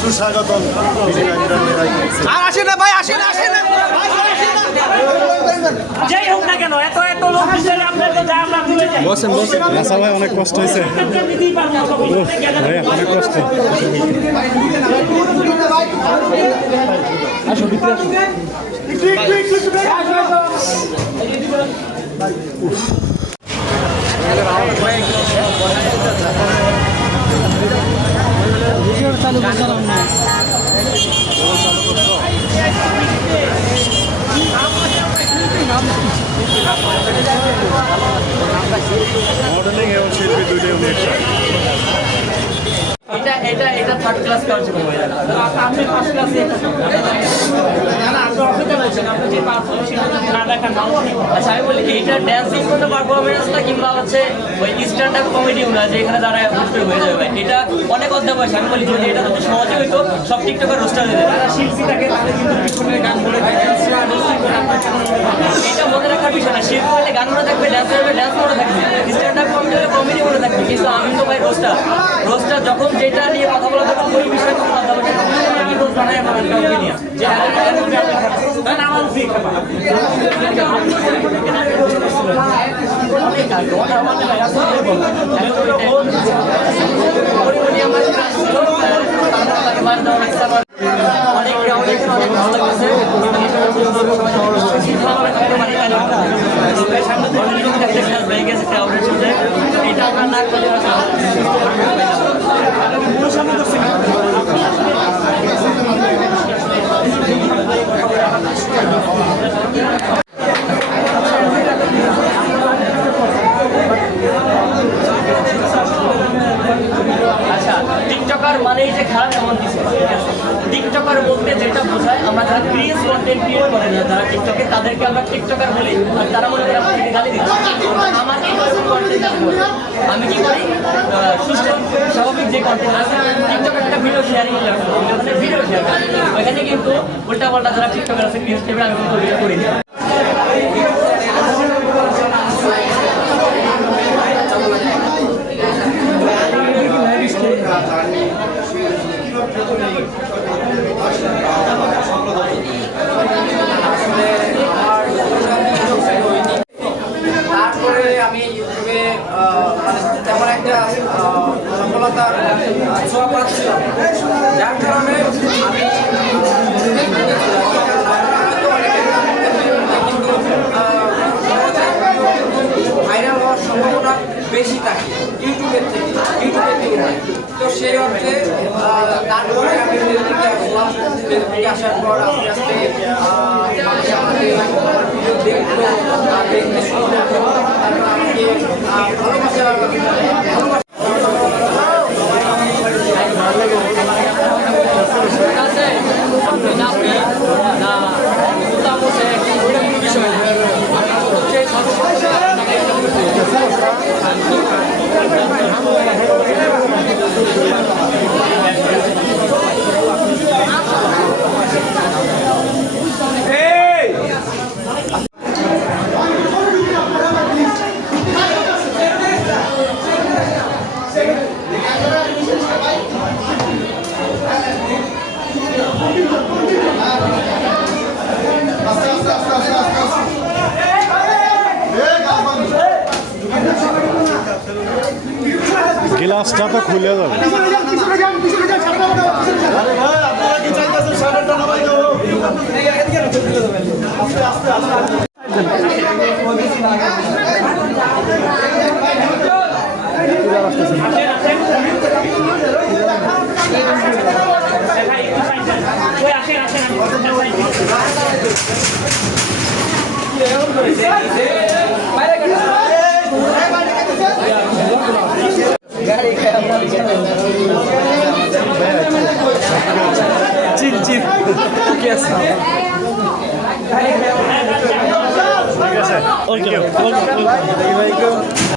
সুস্বাগত আর আসেন না ভাই আসেন আসেন না। ভাই, যাই হোক না কেন এত এত লোক হিসেবে আপনার তো আমরা ভুলে যাই। বসেন বসেন। রাসা ভাই অনেক কষ্ট হয়েছে। ভাই অনেক কষ্ট এবং শিল্পী দুইটাই উনি একসাথে এটা এটা এটা থার্ড ক্লাস কার্যক্রম হয়ে যাবে আপনি ফার্স্ট ক্লাসে আচ্ছা আমি বলি ড্যান্সিং কোনো কিংবা হচ্ছে ওই স্ট্যান্ড আপ যে এখানে হয়ে যাবে এটা অনেক অধ্যাবসায়। আমি বলি যদি এটা যদি সহজে হইতো সব টিকটকের রোস্টার দিতে যারা শিল্পী থাকে কিন্তু গান বলে থাকে এটা মনে রাখার বিষয় না শিল্পী গান মনে থাকবে ড্যান্স মনে থাকবে স্ট্যান্ড আপ কমেডি হলে কমেডি মনে থাকবে কিন্তু আমি তো ভাই রোস্টার রোস্টার যখন যেটা নিয়ে কথা বলা তখন ওই বিষয়ে তখন অধ্যাবসায় আমি রোজ জানাই আমার যে আপনি খাবেন তাহলে আমার ফ্রি অনেক অনেক অনেক ভালো লাগছে এটা আমরা না করলে আচ্ছা টিকটকার মানেই যে খারাপ এমন কিছু ঠিক আছে? টিকটকার বলতে যেটা বোঝায়, আমরা যারা ক্রিয়েট কন্টেন্ট ক্রিয়েট করে না, যারা টিকটকে তাদেরকে আমরা টিকটকার বলি, আর তারা মনে করে আমাকে গালি আমার এই কন্টেন্ট আমি কি করি? সুস্থ, স্বাভাবিক যে কন্টেন্ট আছে টিকটকে একটা ভিডিও শেয়ারিং ভিডিও শেয়ার করি ওইখানে কিন্তু উল্টা পাল্টা যারা টিকটকার আছে ক্রিয়েট আমি কিন্তু করি না তারপরে আমি ইউটিউবে আহ, মানে তেমন একটা আহ, সফলতার ছোঁয়া পাচ্ছিলাম ভাইরাল হওয়ার সম্ভাবনা বেশি থাকে ইউটিউবের থেকে ইউটিউবের থেকে। তো সেই অর্থে তারপরে আমি ফেসবুকে আসলাম ফেসবুকে আসার পর আস্তে আস্তে মানুষ আমাকে দেখতে শুরু করল আমাকে ভালোবাসা ভালোবাসা গ্লাসটা তো খুলে যাবে আরে চিন চিন কি আছে আছে ওকে ওকে